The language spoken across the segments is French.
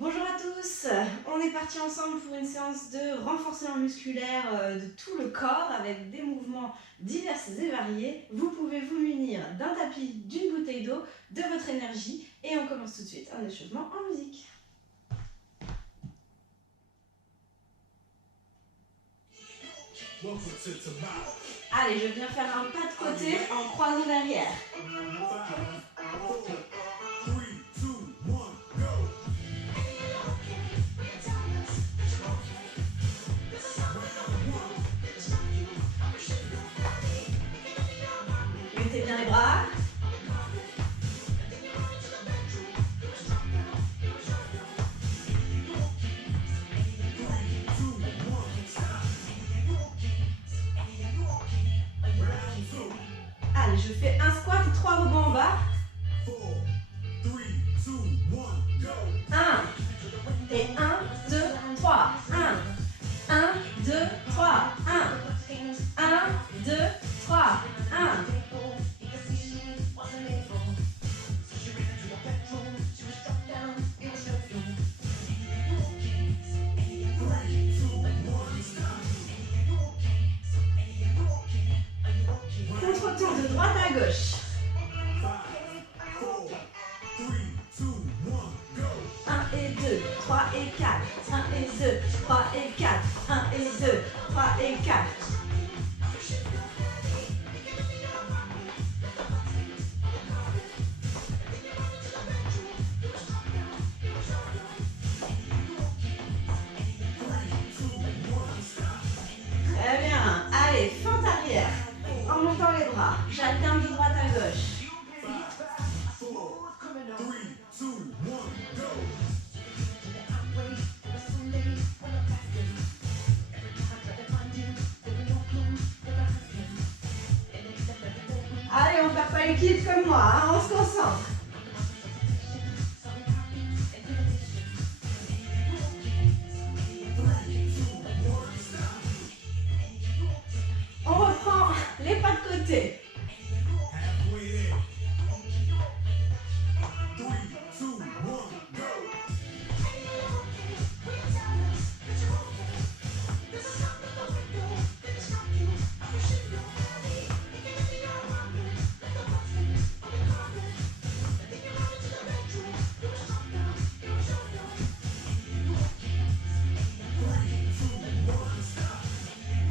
Bonjour à tous, on est parti ensemble pour une séance de renforcement musculaire de tout le corps avec des mouvements divers et variés. Vous pouvez vous munir d'un tapis, d'une bouteille d'eau, de votre énergie et on commence tout de suite un échauffement en musique. Allez, je viens faire un pas de côté en croisant derrière. Mettez bien les bras. Allez, je fais un squat et 3 rebonds en bas. 1 et 1, 2, 3. 1, 1, 2, 3. 1, 1, 2, 3. 1. Contre-temps de droite à gauche. 1 et 2, 3 et 4. 1 et 2, 3 et 4. 1 et 2, 3 et 4. Très bien. Allez, fente arrière. En montant les bras, j'alterne de droite à gauche. Allez, on perd pas l'équilibre comme moi, hein, on se concentre. On reprend les pas de côté.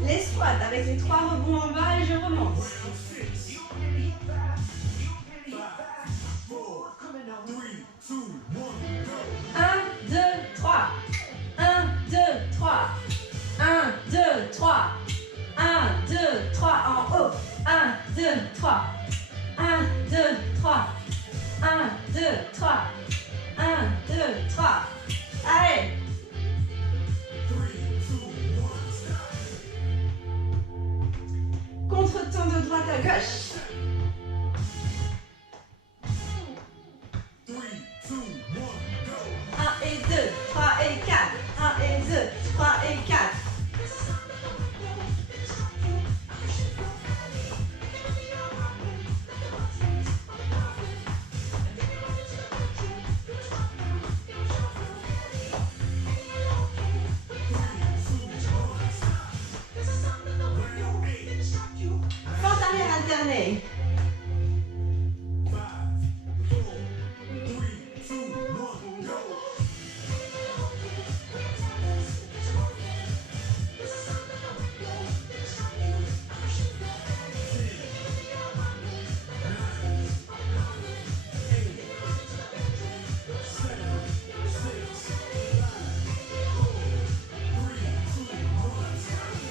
Les squats avec les 3 rebonds en bas et je remonte. 1, 2, 3. 1, 2, 3. 1, 2, 3. 1, 2, 3 en haut. 1, 2, 3. 1, 2, 3. 1, 2, 3. 1, 2, 3. Allez. Contre-temps de droite à gauche. 1 et 2, 3 et 4. 1 et 2, 3 et 4. Fente arrière alternée.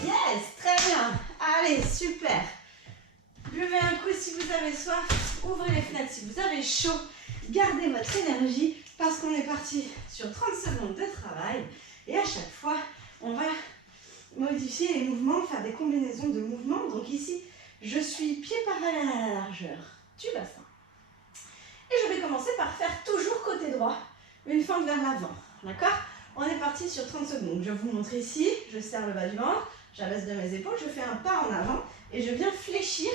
Yes, très bien. Allez, super. Buvez un coup si vous avez soif, ouvrez les fenêtres si vous avez chaud, gardez votre énergie parce qu'on est parti sur 30 secondes de travail et à chaque fois, on va modifier les mouvements, faire des combinaisons de mouvements. Donc ici, je suis pied parallèle à la largeur du bassin. Et je vais commencer par faire toujours côté droit, une fente vers l'avant, d'accord? On est parti sur 30 secondes. Je vais vous montrer ici, je serre le bas du ventre, j'abaisse de mes épaules, je fais un pas en avant et je viens fléchir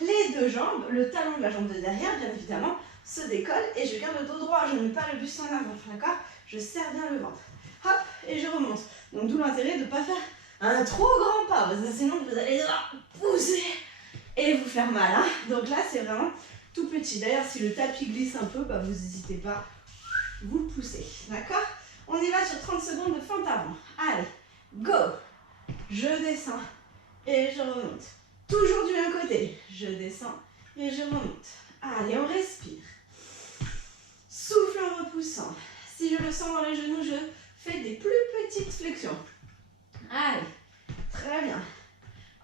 les deux jambes, le talon de la jambe de derrière, bien évidemment, se décolle et je garde le dos droit. Je ne mets pas le buste en avant, d'accord? Je serre bien le ventre. Hop, et je remonte. Donc d'où l'intérêt de ne pas faire un trop grand pas, parce que sinon vous allez devoir pousser et vous faire mal. Hein. Donc là, c'est vraiment tout petit. D'ailleurs, si le tapis glisse un peu, bah, vous n'hésitez pas, vous le poussez. D'accord? On y va sur 30 secondes de fente avant. Allez, go! Je descends et je remonte. Toujours du même côté. Je descends et je remonte. Allez, on respire. Souffle en repoussant. Si je le sens dans les genoux, je fais des plus petites flexions. Allez, très bien.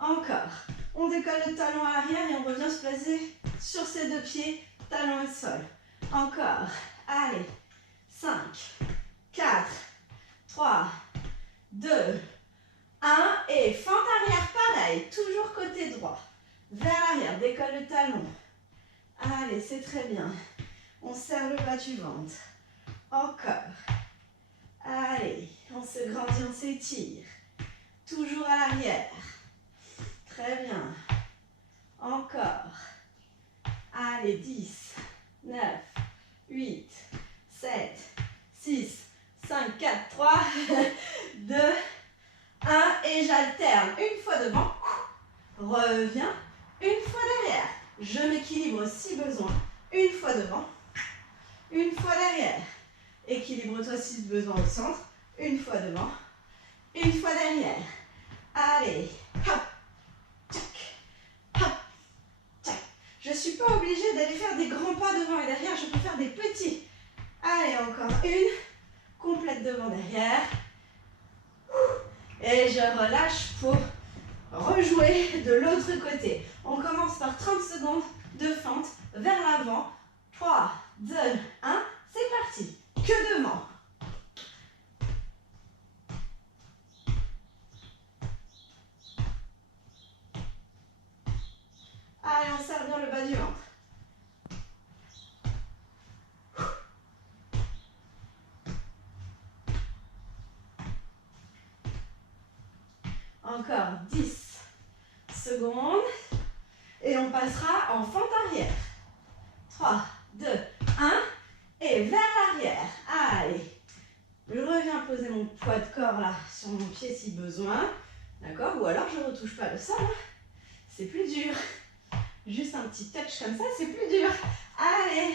Encore. On décolle le talon à l'arrière et on revient se placer sur ses deux pieds, talon et sol. Encore. Allez. 5, 4, 3, 2, 1. Et fente arrière, pareil. Toujours côté droit. Vers l'arrière, décolle le talon. Allez, c'est très bien. On serre le bas du ventre. Encore. Allez, on se grandit, on s'étire. Toujours à l'arrière. Très bien. Encore. Allez, 10, 9, 8, 7, 6, 5, 4, 3, 2, 1. Et j'alterne. Une fois devant. Reviens. Une fois derrière. Je m'équilibre si besoin. Une fois devant. Une fois derrière. Équilibre-toi si besoin au centre. Une fois devant. Une fois derrière. Allez. Hop. Tchac. Hop. Tchac. Je ne suis pas obligée d'aller faire des grands pas devant et derrière. Je peux faire des petits. Allez, encore une. Complète devant, derrière. Et je relâche pour rejouer de l'autre côté. On commence par 30 secondes de fente vers l'avant. 3, 2, 1. C'est parti. Que devant. Allez, on serre bien le bas du ventre. Encore 10 secondes. Et on passera en fente arrière. 3, 2, 1. Et vers l'arrière. Allez. Je reviens poser mon poids de corps là sur mon pied si besoin. D'accord? Ou alors je ne retouche pas le sol. C'est plus dur. Juste un petit touch comme ça, c'est plus dur. Allez.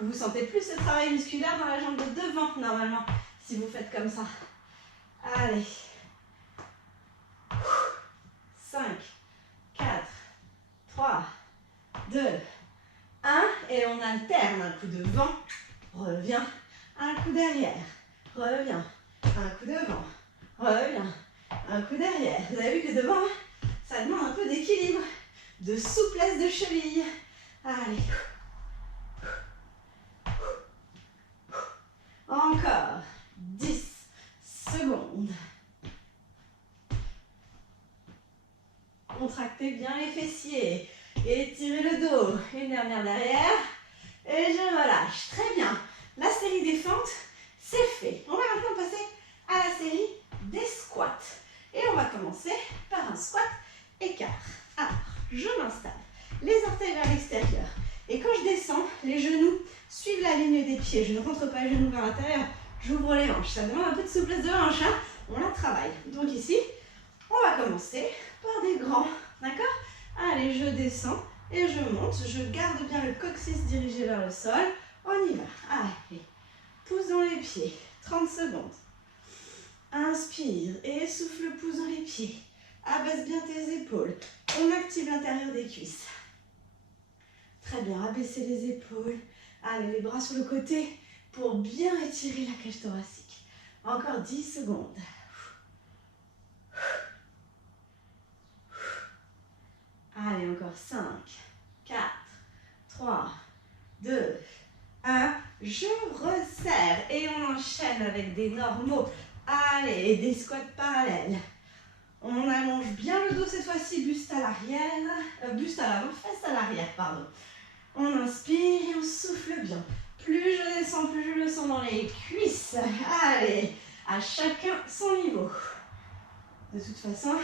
Vous sentez plus ce travail musculaire dans la jambe de devant normalement si vous faites comme ça. Allez. 5, 4, 3, 2, 1. Et on alterne un coup de vent. Reviens. Un coup derrière. Reviens. Un coup devant. Reviens. Un coup derrière. Vous avez vu que devant, ça demande un peu d'équilibre, de souplesse de cheville. Allez. Encore 10 secondes. Contractez bien les fessiers. Étirez le dos. Une dernière derrière. Et je relâche. Très bien. La série des fentes, c'est fait. On va maintenant passer à la série des squats. Et on va commencer par un squat écart. Alors, je m'installe. Les orteils vers l'extérieur. Et quand je descends, les genoux suivent la ligne des pieds. Je ne rentre pas les genoux vers l'intérieur. J'ouvre les hanches. Ça demande un peu de souplesse de hanche. Hein. On la travaille. Donc ici, on va commencer par des grands. D'accord? Allez, je descends et je monte. Je garde bien le coccyx dirigé vers le sol. On y va. Allez. Pouce dans les pieds. 30 secondes. Inspire et souffle le pouce dans les pieds. Abaisse bien tes épaules. On active l'intérieur des cuisses. Très bien, abaissez les épaules. Allez, les bras sur le côté pour bien étirer la cage thoracique. Encore 10 secondes. Allez, encore 5, 4, 3, 2, 1. Je resserre et on enchaîne avec des normaux. Allez, des squats parallèles. On allonge bien le dos cette fois-ci, buste à l'arrière, buste à l'avant, fesse à l'arrière, pardon. On inspire et on souffle bien. Plus je descends, plus je le sens dans les cuisses. Allez, à chacun son niveau. De toute façon,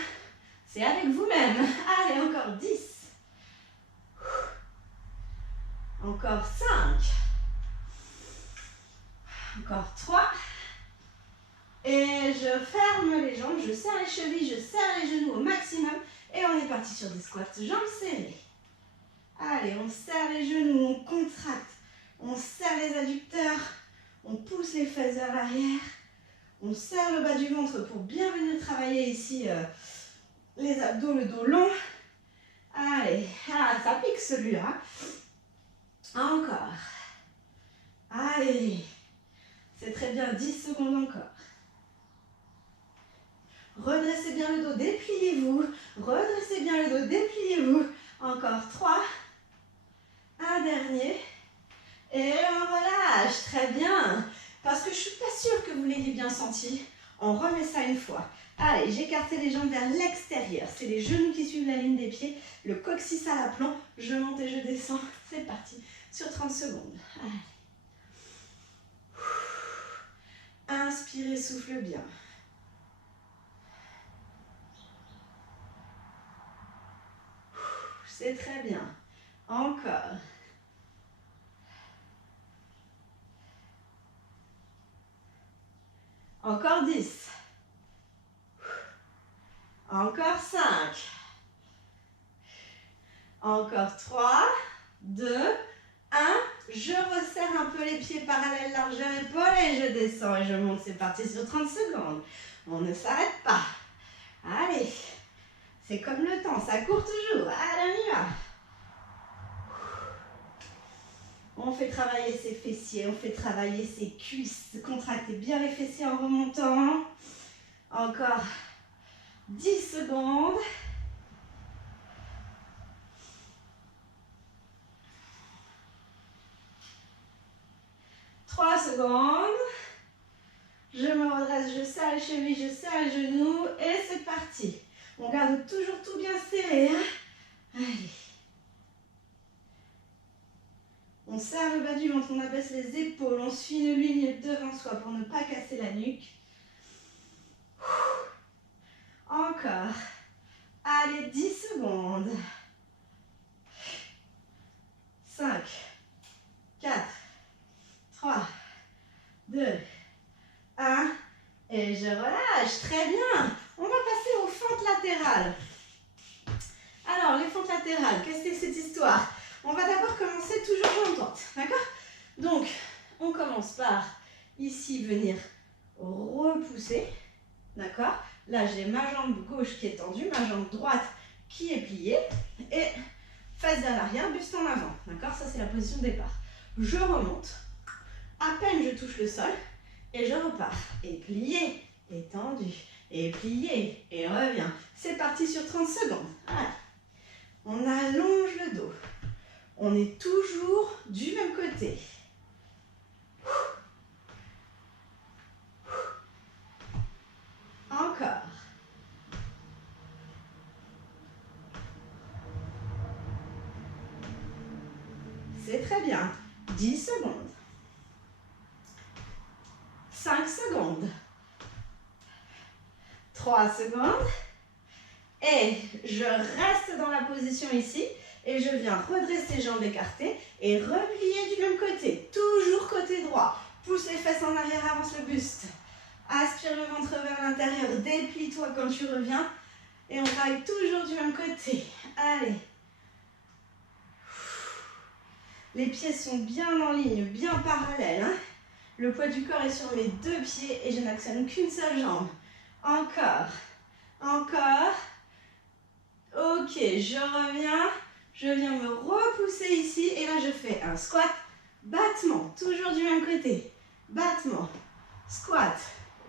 c'est avec vous-même. Allez, encore 10. Encore 5. Encore 3. Et je ferme les jambes, je serre les chevilles, je serre les genoux au maximum. Et on est parti sur des squats, jambes serrées. Allez, on serre les genoux, on contracte. On serre les adducteurs, on pousse les fesses vers l'arrière. On serre le bas du ventre pour bien venir travailler ici les abdos, le dos long. Allez, ça pique celui-là. Encore. Allez, c'est très bien, 10 secondes encore. Redressez bien le dos, dépliez-vous. Redressez bien le dos, dépliez-vous. Encore 3. Un dernier. Et on relâche, très bien. Parce que je ne suis pas sûre que vous l'ayez bien senti. On remet ça une fois. Allez, j'écarte les jambes vers l'extérieur. C'est les genoux qui suivent la ligne des pieds. Le coccyx à l'aplomb. Je monte et je descends. C'est parti. Sur 30 secondes. Allez. Inspirez, souffle bien. C'est très bien. Encore. Encore 10. Encore 5. Encore 3, 2, 1. Je resserre un peu les pieds parallèles, largeur épaule et je descends et je monte. C'est parti sur 30 secondes. On ne s'arrête pas. Allez. C'est comme le temps, ça court toujours. Allez, on y va. On fait travailler ses fessiers, on fait travailler ses cuisses. Contractez bien les fessiers en remontant. Encore 10 secondes. Trois secondes. Je me redresse, je serre les chevilles, je serre les genoux et c'est parti. On garde toujours tout bien serré. Hein? Allez. On serre le bas du ventre, on abaisse les épaules, on suit une ligne devant soi pour ne pas casser la nuque. Encore. Allez, 10 secondes. 5, 4, 3, 2, 1. Et je relâche. Très bien. On va passer aux fentes latérales. Alors, les fentes latérales, qu'est-ce que c'est que cette histoire? On va d'abord commencer toujours jambes droites. D'accord? Donc, on commence par ici venir repousser. D'accord? Là, j'ai ma jambe gauche qui est tendue, ma jambe droite qui est pliée. Et face vers l'arrière, buste en avant. D'accord? Ça, c'est la position de départ. Je remonte. À peine je touche le sol. Et je repars. Et plié, et tendu. Et plié, et revient. C'est parti sur 30 secondes. Voilà. On allonge le dos. On est toujours du même côté. Encore. C'est très bien. 10 secondes. 5 secondes. 3 secondes. Et je reste dans la position ici. Et je viens redresser jambes écartées et replier du même côté. Toujours côté droit. Pousse les fesses en arrière, avance le buste. Aspire le ventre vers l'intérieur. Déplie-toi quand tu reviens. Et on travaille toujours du même côté. Allez. Les pieds sont bien en ligne, bien parallèles. Hein? Le poids du corps est sur mes deux pieds et je n'actionne qu'une seule jambe. Encore. Encore. Ok, je reviens. Je viens me repousser ici et là je fais un squat, battement, toujours du même côté. Battement, squat,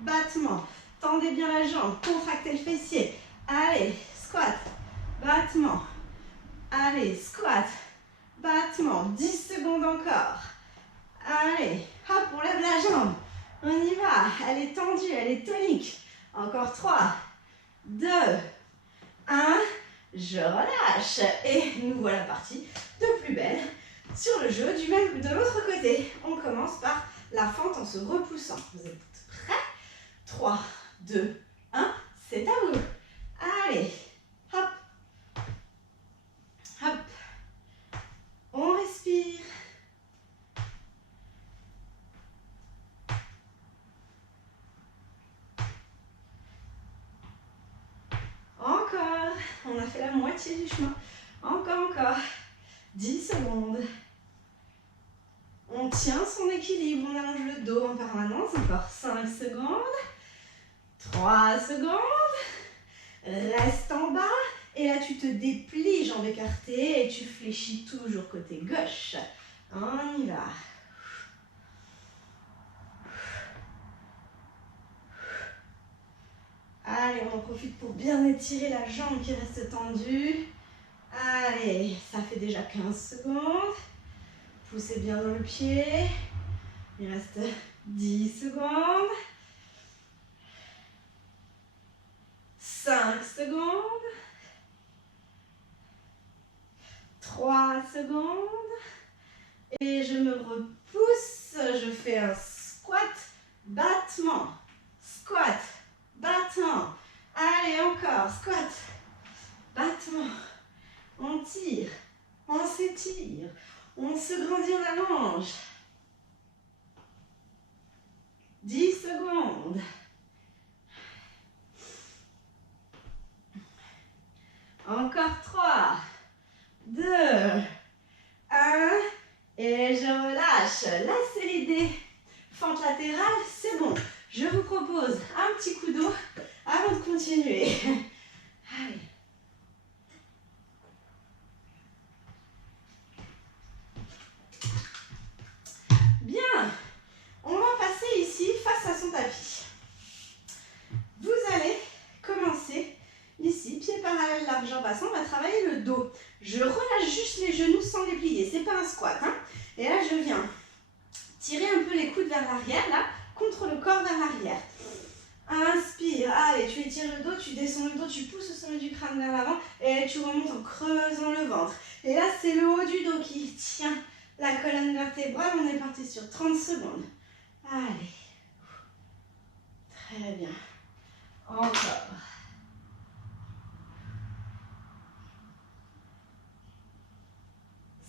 battement. Tendez bien la jambe, contractez le fessier. Allez, squat, battement. Allez, squat, battement. 10 secondes encore. Allez, hop, on lève la jambe. On y va, elle est tendue, elle est tonique. Encore 3, 2, 1. Je relâche et nous voilà partis de plus belle sur le jeu de l'autre côté. On commence par la fente en se repoussant. Vous êtes prêts? 3, 2, 1, c'est à vous. Allez, hop, hop. On respire. 10 secondes. On tient son équilibre, on allonge le dos en permanence. Encore 5 secondes. 3 secondes. Reste en bas. Et là, tu te déplies, jambes écartées, et tu fléchis toujours côté gauche. On y va. Allez, on en profite pour bien étirer la jambe qui reste tendue. Allez, ça fait déjà 15 secondes. Poussez bien dans le pied. Il reste 10 secondes. 5 secondes. 3 secondes. Et je me repousse. Je fais un squat, battement. Squat, battement. Allez, encore. Squat, battement. On tire. On s'étire. On se grandit, on allonge. 10 secondes. Encore 3, 2, 1. Et je relâche. Là, c'est l'idée. Fente latérale, c'est bon. Je vous propose un petit coup d'eau avant de continuer. Allez. Bien. On va passer ici face à son tapis. Vous allez commencer ici, pied parallèle, large en passant, on va travailler le dos. Je relâche juste les genoux sans les plier, c'est pas un squat. Hein. Et là, je viens tirer un peu les coudes vers l'arrière, là, contre le corps vers l'arrière. Inspire, allez, tu étires le dos, tu descends le dos, tu pousses le sommet du crâne vers l'avant et tu remontes en creusant le ventre. Et là, c'est le haut du dos qui tient la colonne vertébrale. On est parti sur 30 secondes. Allez. Très bien. Encore.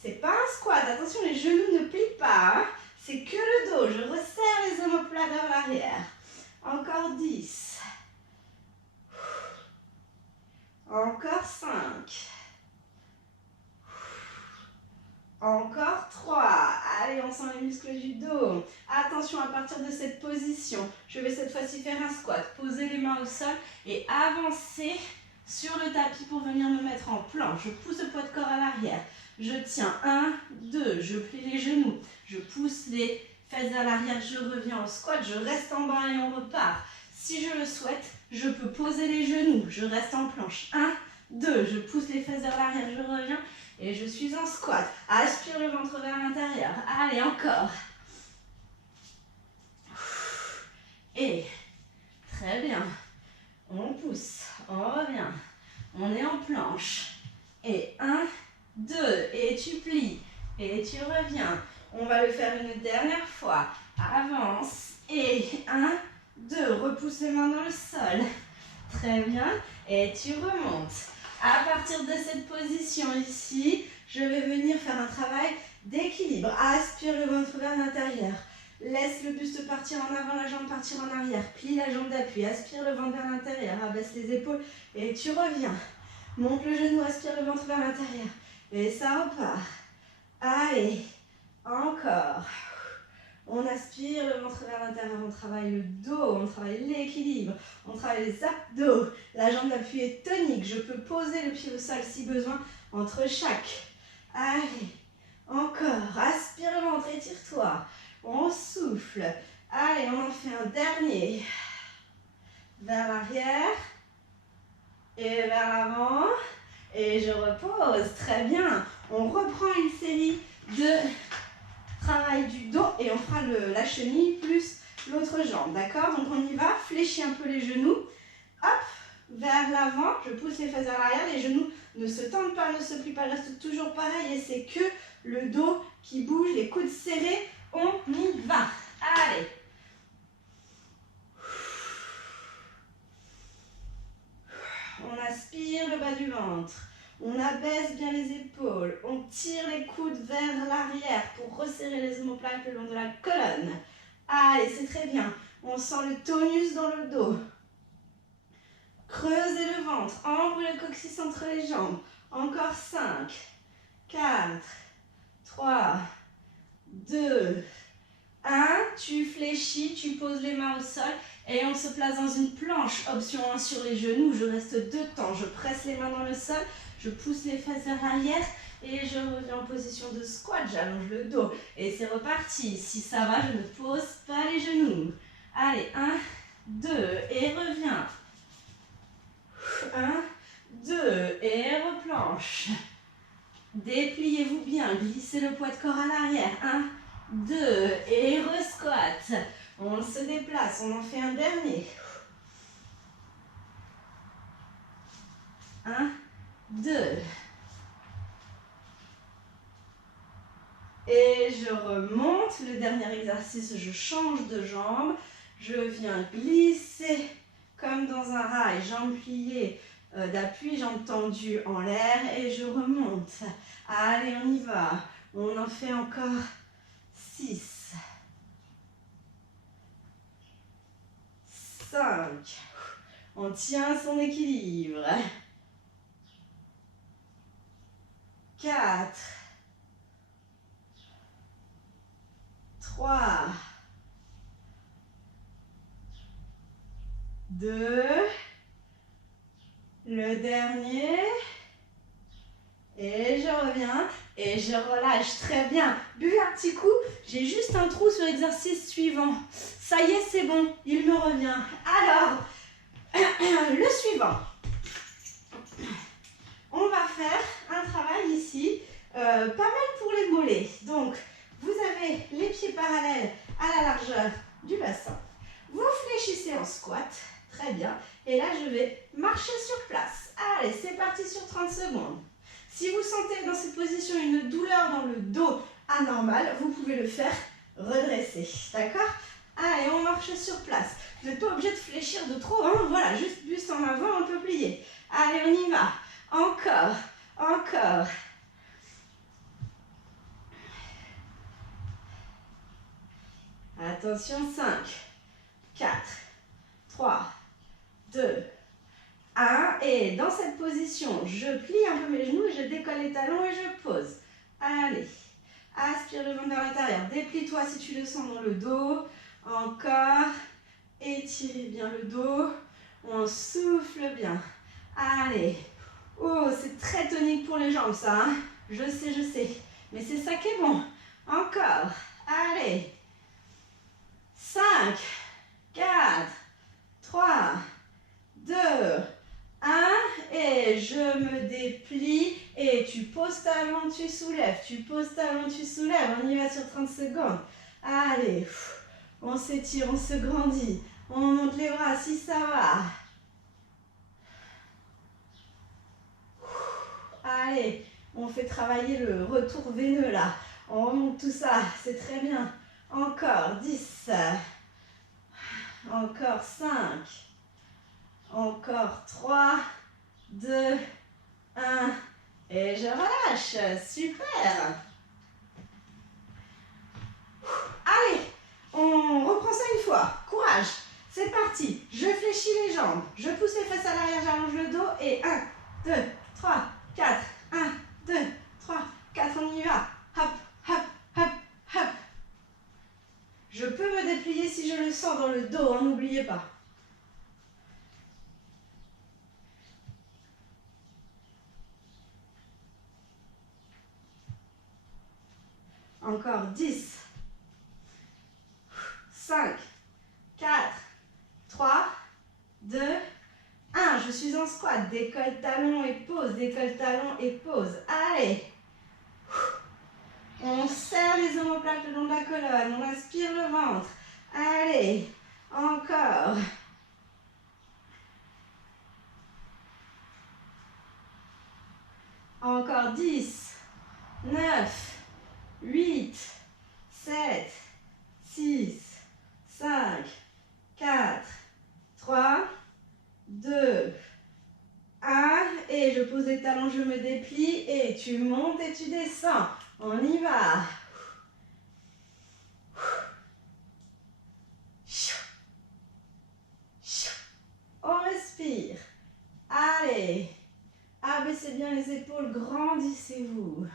C'est pas un squat, attention, les genoux ne plient pas. Hein. C'est que le dos. Je resserre les omoplates vers l'arrière. Encore 10. Encore 5. Encore 3. Allez, on sent les muscles du dos. Attention, à partir de cette position, je vais cette fois-ci faire un squat. Poser les mains au sol et avancer sur le tapis pour venir me mettre en planche. Je pousse le poids de corps à l'arrière. Je tiens 1, 2, je plie les genoux. Je pousse les fesses vers l'arrière, je reviens au squat. Je reste en bas et on repart. Si je le souhaite, je peux poser les genoux. Je reste en planche. 1, 2, je pousse les fesses vers l'arrière, je reviens. Et je suis en squat. Aspire le ventre vers l'intérieur. Allez, encore. Et très bien. On pousse. On revient. On est en planche. Et 1, 2. Et tu plies. Et tu reviens. On va le faire une dernière fois. Avance. Et 1, 2. Repousse les mains dans le sol. Très bien. Et tu remontes. À partir de cette position ici, je vais venir faire un travail d'équilibre. Aspire le ventre vers l'intérieur. Laisse le buste partir en avant, la jambe partir en arrière. Plie la jambe d'appui. Aspire le ventre vers l'intérieur. Abaisse les épaules et tu reviens. Monte le genou, aspire le ventre vers l'intérieur. Et ça repart. Allez, encore. On aspire le ventre vers l'intérieur, on travaille le dos, on travaille l'équilibre, on travaille les abdos. La jambe d'appui est tonique, je peux poser le pied au sol si besoin entre chaque. Allez, encore, aspire le ventre, étire-toi. On souffle. Allez, on en fait un dernier. Vers l'arrière et vers l'avant. Et je repose, très bien. On reprend une série de travail du dos et on fera la chenille plus l'autre jambe, d'accord? Donc on y va, fléchis un peu les genoux, hop, vers l'avant, je pousse les fesses vers l'arrière, les genoux ne se tendent pas, ne se plient pas, restent toujours pareil et c'est que le dos qui bouge, les coudes serrés, on y va. Allez. On aspire le bas du ventre. On abaisse bien les épaules, on tire les coudes vers l'arrière pour resserrer les omoplates le long de la colonne. Allez, c'est très bien. On sent le tonus dans le dos. Creusez le ventre, embre le coccyx entre les jambes. Encore 5, 4, 3, 2, 1. Tu fléchis, tu poses les mains au sol et on se place dans une planche. Option 1 sur les genoux, je reste 2 temps. Je presse les mains dans le sol, je pousse les fesses vers l'arrière et je reviens en position de squat. J'allonge le dos et c'est reparti. Si ça va, je ne pose pas les genoux. Allez, 1, 2 et reviens. 1, 2 et replanche. Dépliez-vous bien, glissez le poids de corps à l'arrière. 1, 2 et re-squat. On se déplace, on en fait un dernier. 1, 2. Et je remonte. Le dernier exercice, je change de jambe. Je viens glisser comme dans un rail, jambes pliées d'appui, jambes tendues en l'air et je remonte. Allez, on y va. On en fait encore 6, 5. On tient son équilibre. 4, 3, 2, le dernier, et je reviens, et je relâche, très bien. Buvez un petit coup, j'ai juste un trou sur l'exercice suivant. Ça y est, c'est bon, il me revient. Alors, le suivant. On va faire un travail ici, pas mal pour les mollets. Donc, vous avez les pieds parallèles à la largeur du bassin. Vous fléchissez en squat, très bien. Et là, je vais marcher sur place. Allez, c'est parti sur 30 secondes. Si vous sentez dans cette position une douleur dans le dos anormale, vous pouvez le faire redresser, d'accord? Allez, on marche sur place. Vous n'êtes pas obligé de fléchir de trop, hein? Voilà, juste buste en avant, un peu plié. Allez, on y va. Encore, encore. Attention, 5, 4, 3, 2, 1. Et dans cette position, je plie un peu mes genoux, je décolle les talons et je pose. Allez, aspire le ventre vers l'intérieur. Déplie-toi si tu le sens dans le dos. Encore. Étirez bien le dos. On souffle bien. Allez. Oh, c'est très tonique pour les jambes, ça. Hein? Je sais. Mais c'est ça qui est bon. Encore. Allez. 5, 4, 3, 2, 1. Et je me déplie. Et tu poses talon, tu soulèves. Tu poses talon, tu soulèves. On y va sur 30 secondes. Allez. On s'étire, on se grandit. On monte les bras si ça va. Allez, on fait travailler le retour veineux là. On remonte tout ça, c'est très bien. Encore 10. Encore 5. Encore 3, 2, 1. Et je relâche. Super. Allez, on reprend ça une fois. Courage. C'est parti. Je fléchis les jambes. Je pousse les fesses à l'arrière, j'allonge le dos. Et 1, 2, 3, 4. 1, 2, 3, 4. On y va. Hop, hop, hop, hop. Je peux me déplier si je le sens dans le dos, hein, n'oubliez pas. Encore 10, 5, 4, 3, 2, 1. Je suis en squat. Décolle talon et pose. Décolle talon et pose. Allez. On serre les omoplates le long de la colonne. On aspire le ventre. Allez. Encore. Encore 10, 9, 8, 7, 6, 5, 4, 3, 2, 1. Et je pose les talons, je me déplie. Et tu montes et tu descends. On y va. On respire. Allez. Abaissez bien les épaules, grandissez-vous.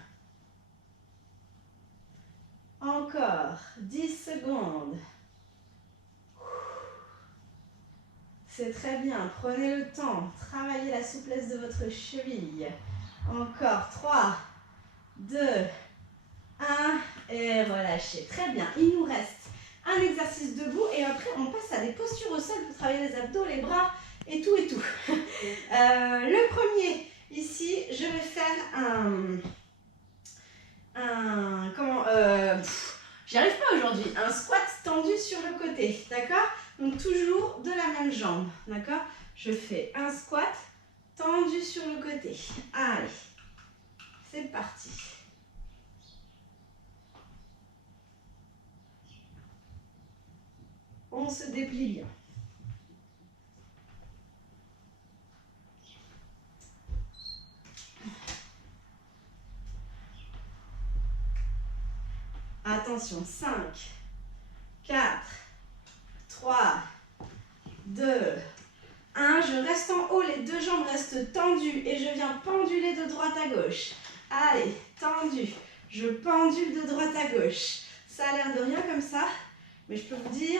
10 secondes. C'est très bien, prenez le temps, travaillez la souplesse de votre cheville. Encore 3, 2, 1 et relâchez. Très bien, il nous reste un exercice debout et après on passe à des postures au sol pour travailler les abdos, les bras et tout et tout. Le premier, ici, je vais faire j'y arrive pas aujourd'hui, un squat tendu sur le côté, d'accord? Donc toujours de la même jambe, d'accord? Je fais un squat tendu sur le côté. Allez, c'est parti. On se déplie bien. Attention, 5, 4, 3, 2, 1. Je reste en haut, les deux jambes restent tendues et je viens penduler de droite à gauche. Allez, tendu. Je pendule de droite à gauche. Ça a l'air de rien comme ça, mais je peux vous dire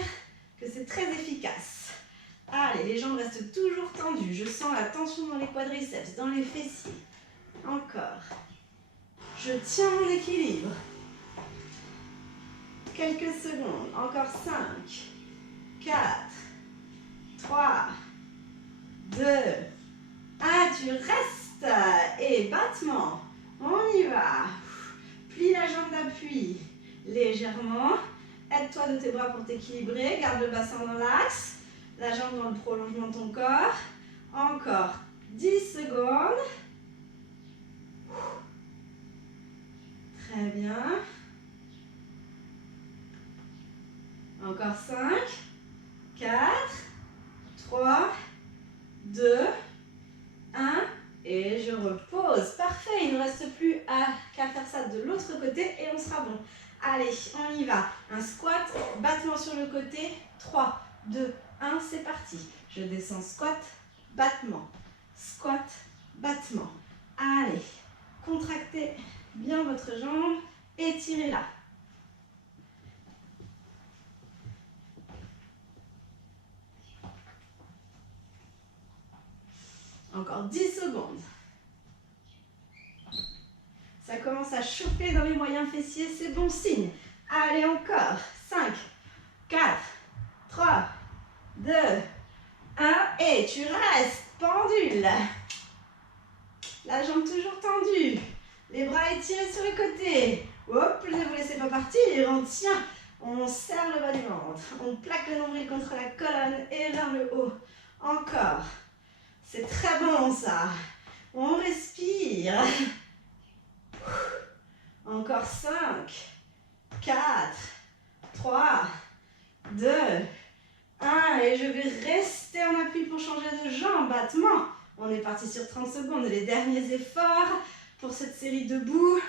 que c'est très efficace. Allez, les jambes restent toujours tendues. Je sens la tension dans les quadriceps, dans les fessiers. Encore. Je tiens mon équilibre. Quelques secondes. Encore 5, 4, 3, 2, 1. Tu restes. Et battement. On y va. Plie la jambe d'appui légèrement. Aide-toi de tes bras pour t'équilibrer. Garde le bassin dans l'axe. La jambe dans le prolongement de ton corps. Encore 10 secondes. Très bien. Encore 5, 4, 3, 2, 1. Et je repose. Parfait, il ne reste plus qu'à faire ça de l'autre côté et on sera bon. Allez, on y va. Un squat, battement sur le côté. 3, 2, 1, c'est parti. Je descends, squat, battement. Squat, battement. Allez, contractez bien votre jambe, étirez-la. Encore 10 secondes. Ça commence à chauffer dans les moyens fessiers, c'est bon signe. Allez, encore. 5, 4, 3, 2, 1. Et tu restes pendule. La jambe toujours tendue. Les bras étirés sur les côtés. Hop, ne vous laissez pas partir. On tient. On serre le bas du ventre. On plaque le nombril contre la colonne et vers le haut. Encore. C'est très bon ça. On respire. Encore 5, 4, 3, 2, 1. Et je vais rester en appui pour changer de jambe. Battement. On est parti sur 30 secondes. Les derniers efforts pour cette série debout.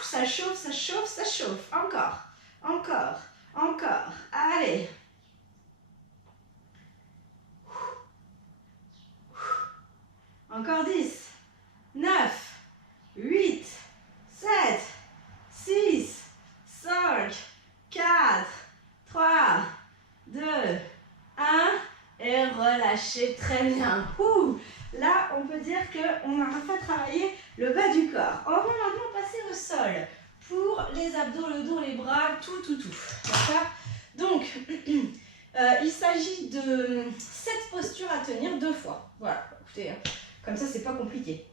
Ça chauffe, ça chauffe, ça chauffe. Encore, encore, encore. Allez. Encore 10, 9, 8, 7, 6, 5, 4, 3, 2, 1. Et relâchez très bien. Là, on peut dire qu'on a enfin travaillé le bas du corps. On va maintenant passer au sol pour les abdos, le dos, les bras, tout. D'accord? Donc, il s'agit de 7 postures à tenir 2 fois. Voilà, écoutez, comme ça, c'est pas compliqué.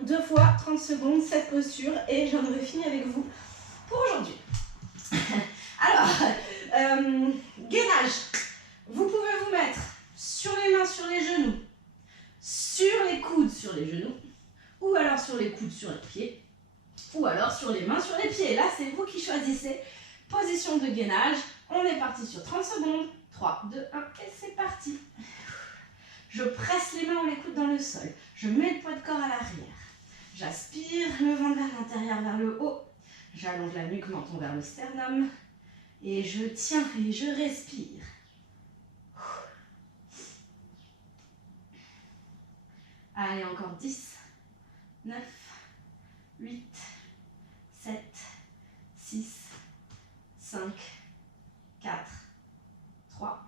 Deux fois, 30 secondes, 7 postures et j'en aurai fini avec vous pour aujourd'hui. Alors, gainage. Vous pouvez vous mettre sur les mains, sur les genoux, sur les coudes, sur les genoux, ou alors sur les coudes, sur les pieds, ou alors sur les mains, sur les pieds. Là, c'est vous qui choisissez. Position de gainage. On est parti sur 30 secondes. 3, 2, 1 et c'est parti. Je presse les mains ou les coudes dans le sol. Je mets le poids de corps à l'arrière. J'aspire, le ventre vers l'intérieur, vers le haut. J'allonge la nuque, menton vers le sternum. Et je tiens et je respire. Allez, encore 10, 9, 8, 7, 6, 5, 4, 3,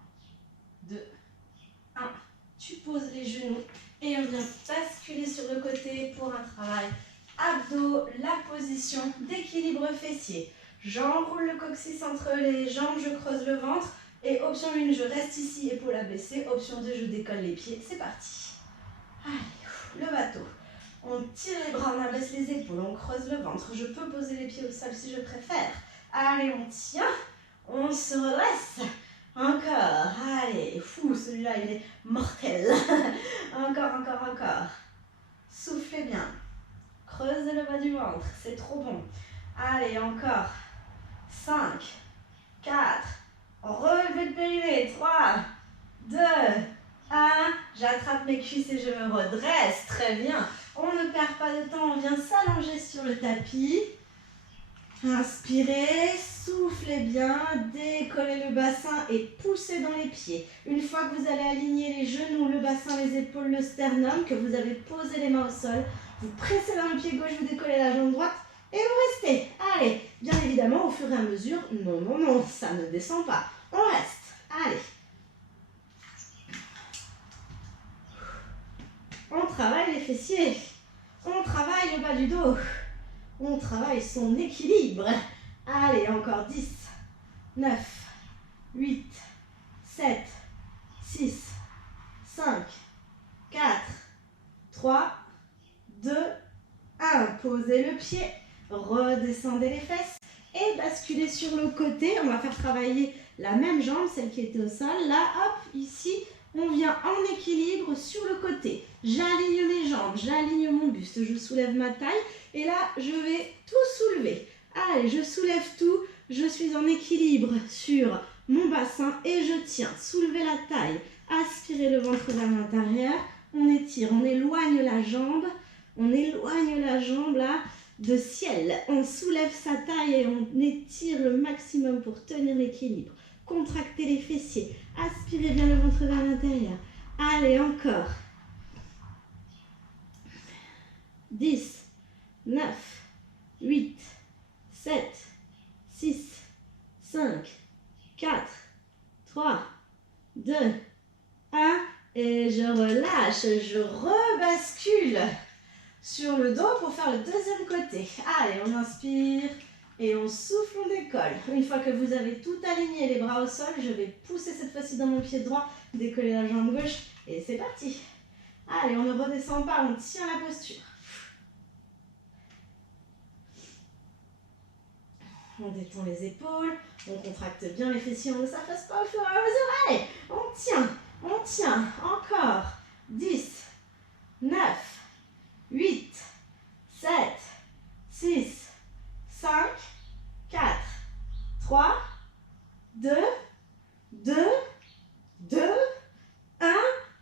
2, 1. Tu poses les genoux et on vient basculer sur le côté pour un travail abdos, la position d'équilibre fessier. J'enroule le coccyx entre les jambes, je creuse le ventre. Et option 1, je reste ici, épaules abaissées. Option 2, je décolle les pieds. C'est parti. Allez, le bateau. On tire les bras, on abaisse les épaules, on creuse le ventre. Je peux poser les pieds au sol si je préfère. Allez, on tient, on se redresse. Encore, allez. Fou, celui-là, il est mortel. Encore, encore, encore. Soufflez bien. Creusez le bas du ventre, c'est trop bon. Allez, encore. 5, 4, relevez le périnée. 3, 2, 1. J'attrape mes cuisses et je me redresse. Très bien. On ne perd pas de temps, on vient s'allonger sur le tapis. Inspirez, soufflez bien, décollez le bassin et poussez dans les pieds. Une fois que vous allez aligner les genoux, le bassin, les épaules, le sternum, que vous avez posé les mains au sol, vous pressez dans le pied gauche, vous décollez la jambe droite et vous restez. Allez, bien évidemment, au fur et à mesure, non, non, non, ça ne descend pas. On reste. Allez. On travaille les fessiers. On travaille le bas du dos. On travaille son équilibre. Allez, encore 10, 9, 8, 7, 6, 5, 4, 3, 2, 1. Posez le pied, redescendez les fesses et basculez sur le côté. On va faire travailler la même jambe, celle qui était au sol. Là, hop, ici, on vient en équilibre sur le côté. J'aligne mes jambes, j'aligne mon buste, je soulève ma taille et là, je vais tout soulever. Allez, je soulève tout, je suis en équilibre sur mon bassin et je tiens. Soulevez la taille, aspirez le ventre vers l'intérieur, on étire, on éloigne la jambe là de ciel. On soulève sa taille et on étire le maximum pour tenir l'équilibre. Contractez les fessiers, aspirez bien le ventre vers l'intérieur. Allez, encore. 10, 9, 8, 7, 6, 5, 4, 3, 2, 1. Et je relâche, je rebascule sur le dos pour faire le deuxième côté. Allez, on inspire et on souffle, on décolle. Une fois que vous avez tout aligné, les bras au sol, je vais pousser cette fois-ci dans mon pied droit, décoller la jambe gauche et c'est parti. Allez, on ne redescend pas, on tient la posture. On détend les épaules, on contracte bien les fessiers, on ne s'affaisse pas au fur et à mesure. Allez, on tient, encore. 10, 9, 8, 7, 6, 5, 4, 3, 2, 1.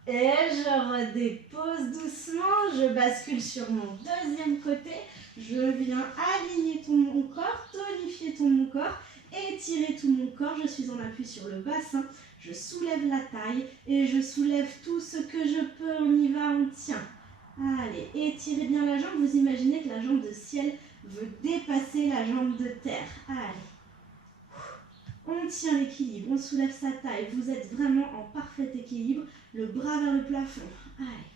Et je redépose doucement, je bascule sur mon deuxième côté. Je viens aligner tout mon corps, tonifier tout mon corps, étirer tout mon corps. Je suis en appui sur le bassin, je soulève la taille et je soulève tout ce que je peux. On y va, on tient. Allez, étirez bien la jambe. Vous imaginez que la jambe de ciel veut dépasser la jambe de terre. Allez. On tient l'équilibre, on soulève sa taille. Vous êtes vraiment en parfait équilibre. Le bras vers le plafond. Allez.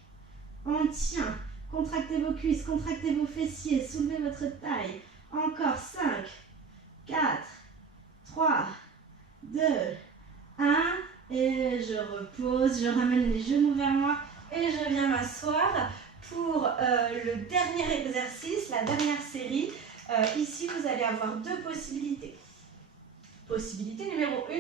On tient. Contractez vos cuisses, contractez vos fessiers, soulevez votre taille. Encore 5, 4, 3, 2, 1. Et je repose, je ramène les genoux vers moi et je viens m'asseoir pour le dernier exercice, la dernière série. Ici, vous allez avoir deux possibilités. Possibilité numéro 1,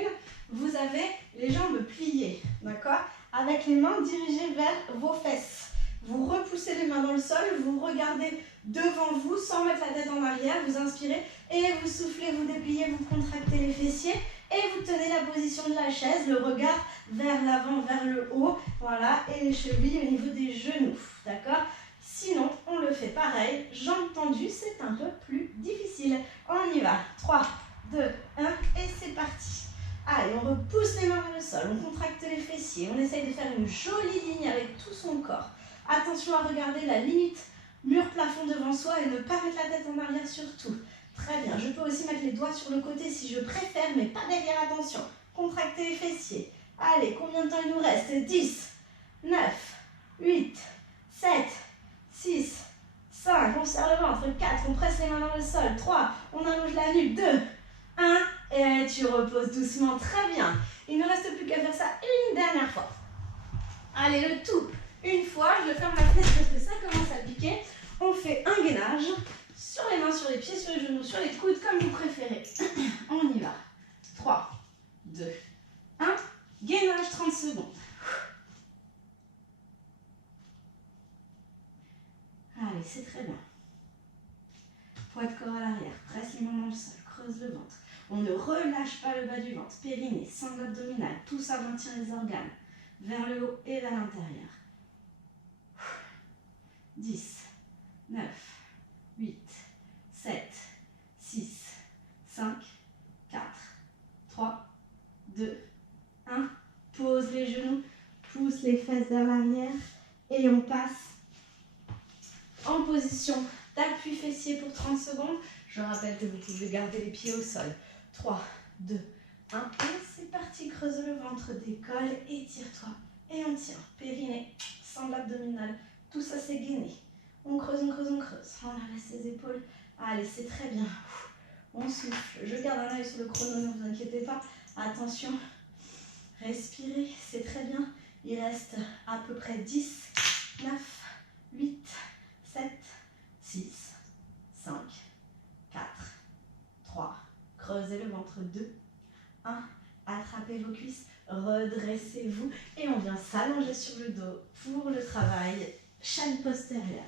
vous avez les jambes pliées, d'accord? Avec les mains dirigées vers vos fesses. Vous repoussez les mains dans le sol, vous regardez devant vous sans mettre la tête en arrière, vous inspirez et vous soufflez, vous dépliez, vous contractez les fessiers et vous tenez la position de la chaise, le regard vers l'avant, vers le haut, voilà, et les chevilles au niveau des genoux, d'accord? Sinon, on le fait pareil, jambes tendues, c'est un peu plus difficile. On y va, 3, 2, 1 et c'est parti. Allez, on repousse les mains vers le sol, on contracte les fessiers, on essaye de faire une jolie ligne avec tout son corps. Attention à regarder la limite Mur plafond devant soi et ne pas mettre la tête en arrière surtout. Très bien. Je peux aussi mettre les doigts sur le côté si je préfère, mais pas derrière, attention. Contracter les fessiers. Allez, combien de temps il nous reste? 10, 9, 8, 7, 6, 5. On serre le ventre. 4, on presse les mains dans le sol. 3, on allonge la nuque. 2, 1, et tu reposes doucement. Très bien. Il ne reste plus qu'à faire ça une dernière fois. Allez, le tout. Une fois, je ferme la fenêtre parce que ça commence à piquer. On fait un gainage sur les mains, sur les pieds, sur les genoux, sur les coudes, comme vous préférez. On y va. 3, 2, 1. Gainage 30 secondes. Allez, c'est très bien. Poids de corps à l'arrière. Presse les mains dans le sol. Creuse le ventre. On ne relâche pas le bas du ventre. Périnée, sangle abdominal. Tout ça maintient les organes vers le haut et vers l'intérieur. 10, 9, 8, 7, 6, 5, 4, 3, 2, 1. Pose les genoux, pousse les fesses vers l'arrière et on passe en position d'appui fessier pour 30 secondes. Je rappelle que vous pouvez garder les pieds au sol. 3, 2, 1. Et c'est parti, creuse le ventre, décolle, étire-toi. Et on tient. Périnée, sangle abdominal. Tout ça, c'est gainé. On creuse, on creuse, on creuse. On abaisse les épaules. Allez, c'est très bien. On souffle. Je garde un œil sur le chrono, ne vous inquiétez pas. Attention. Respirez, c'est très bien. Il reste à peu près 10, 9, 8, 7, 6, 5, 4, 3. Creusez le ventre. 2, 1. Attrapez vos cuisses. Redressez-vous. Et on vient s'allonger sur le dos pour le travail chaîne postérieure.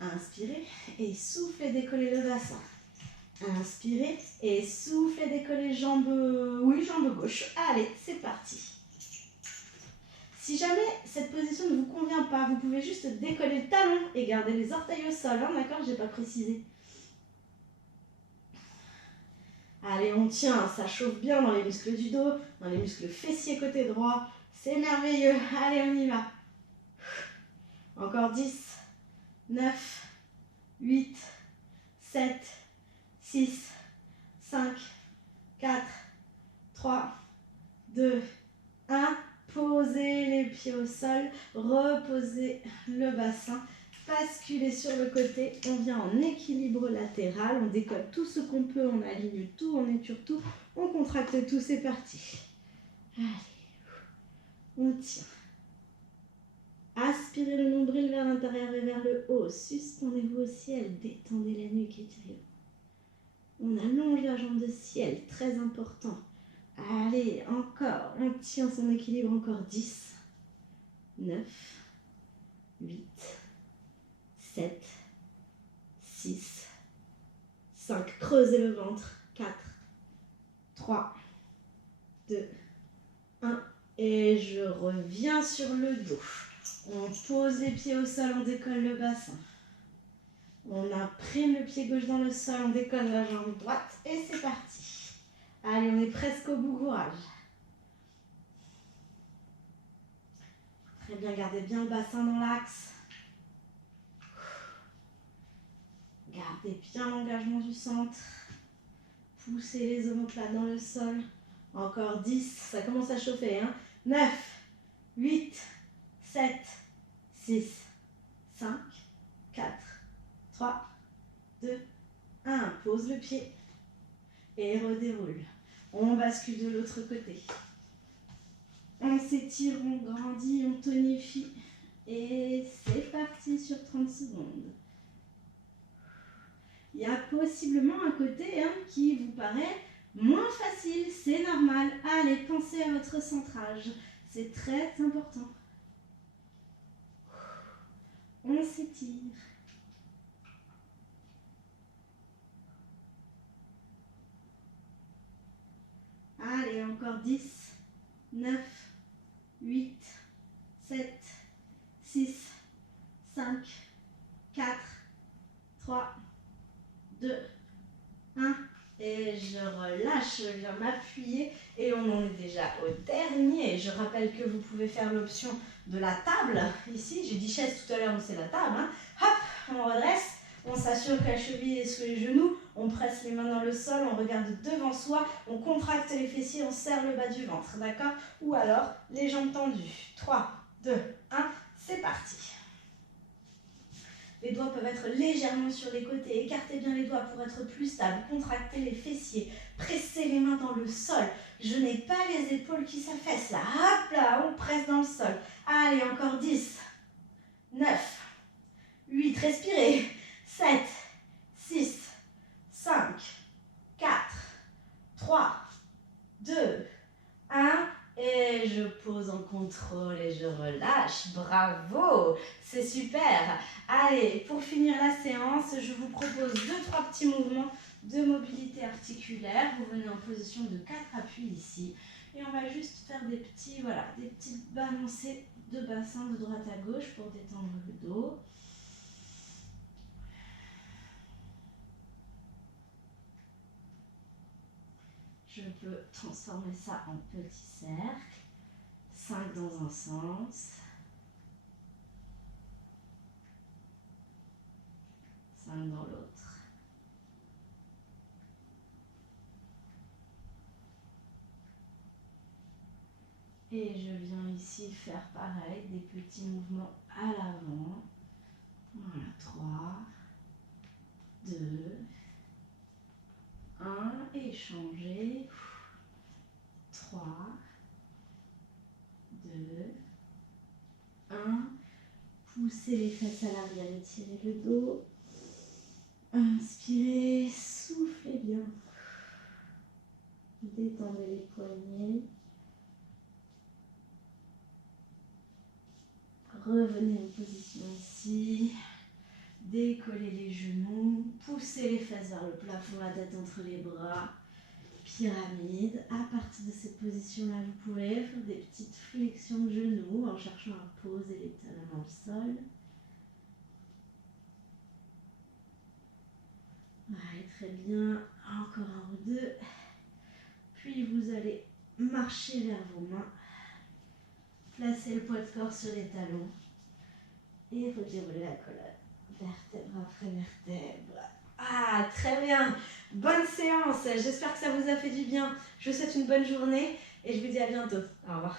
Inspirez et soufflez, décollez le bassin. Inspirez et soufflez, décollez jambe gauche. Allez, c'est parti. Si jamais cette position ne vous convient pas, vous pouvez juste décoller le talon et garder les orteils au sol. Hein, d'accord, je n'ai pas précisé. Allez, on tient, ça chauffe bien dans les muscles du dos, dans les muscles fessiers côté droit. C'est merveilleux. Allez, on y va. Encore 10, 9, 8, 7, 6, 5, 4, 3, 2, 1. Posez les pieds au sol, reposez le bassin, basculez sur le côté, on vient en équilibre latéral, on décolle tout ce qu'on peut, on aligne tout, on étire tout, on contracte tout, c'est parti. Allez, on tient. Aspirez le nombril vers l'intérieur et vers le haut, suspendez-vous au ciel, détendez la nuque, étirez. On allonge la jambe de ciel, très important. Allez, encore, on tient son équilibre, encore 10, 9, 8, 7, 6, 5, creusez le ventre, 4, 3, 2, 1, et je reviens sur le dos. On pose les pieds au sol, on décolle le bassin. On imprime le pied gauche dans le sol, on décolle la jambe droite, et c'est parti. Allez, on est presque au bout, courage. Très bien, gardez bien le bassin dans l'axe. Gardez bien l'engagement du centre. Poussez les omoplates dans le sol. Encore 10, ça commence à chauffer. 9, 8, 7, 6, 5, 4, 3, 2, 1. Pose le pied et redéroule. On bascule de l'autre côté. On s'étire, on grandit, on tonifie. Et c'est parti sur 30 secondes. Il y a possiblement un côté qui vous paraît moins facile. C'est normal. Allez, pensez à votre centrage. C'est très important. On s'étire. Allez, encore 10, 9, 8, 7, 6, 5, 4, 3, 2, 1. Et je relâche, je viens m'appuyer et on en est déjà au dernier. Je rappelle que vous pouvez faire l'option de la table. Ici, j'ai dit chaise tout à l'heure, mais c'est la table. Hop, on redresse. On s'assure que la cheville est sous les genoux. On presse les mains dans le sol. On regarde devant soi. On contracte les fessiers. On serre le bas du ventre. D'accord? Ou alors, les jambes tendues. 3, 2, 1. C'est parti. Les doigts peuvent être légèrement sur les côtés. Écartez bien les doigts pour être plus stable. Contractez les fessiers. Pressez les mains dans le sol. Je n'ai pas les épaules qui s'affaissent là. Hop là, on presse dans le sol. Allez, encore 10, 9, 8, respirez. 7, 6, 5, 4, 3, 2, 1. Et je pose en contrôle et je relâche. Bravo, c'est super. Allez, pour finir la séance, je vous propose 2-3 petits mouvements de mobilité articulaire. Vous venez en position de 4 appuis ici. Et on va juste faire des petits, voilà, des petites balancées de bassin de droite à gauche pour détendre le dos. Je peux transformer ça en petit cercle. 5 dans un sens. 5 dans l'autre. Et je viens ici faire pareil, des petits mouvements à l'avant. Voilà, 3, 2, 1, et changer. 3, 2, 1. Poussez les fesses à l'arrière, étirez le dos. Inspirez, soufflez bien. Détendez les poignets. Revenez en position ici. Décollez les genoux. Poussez les fesses vers le plafond, la tête entre les bras. Pyramide. À partir de cette position-là, vous pouvez faire des petites flexions de genoux en cherchant à poser les talons dans le sol. Ouais, très bien. Encore un ou deux. Puis vous allez marcher vers vos mains. Placez le poids de corps sur les talons. Et redéroulez la colonne. Vertèbre après vertèbre. Ah, très bien. Bonne séance. J'espère que ça vous a fait du bien. Je vous souhaite une bonne journée et je vous dis à bientôt. Au revoir.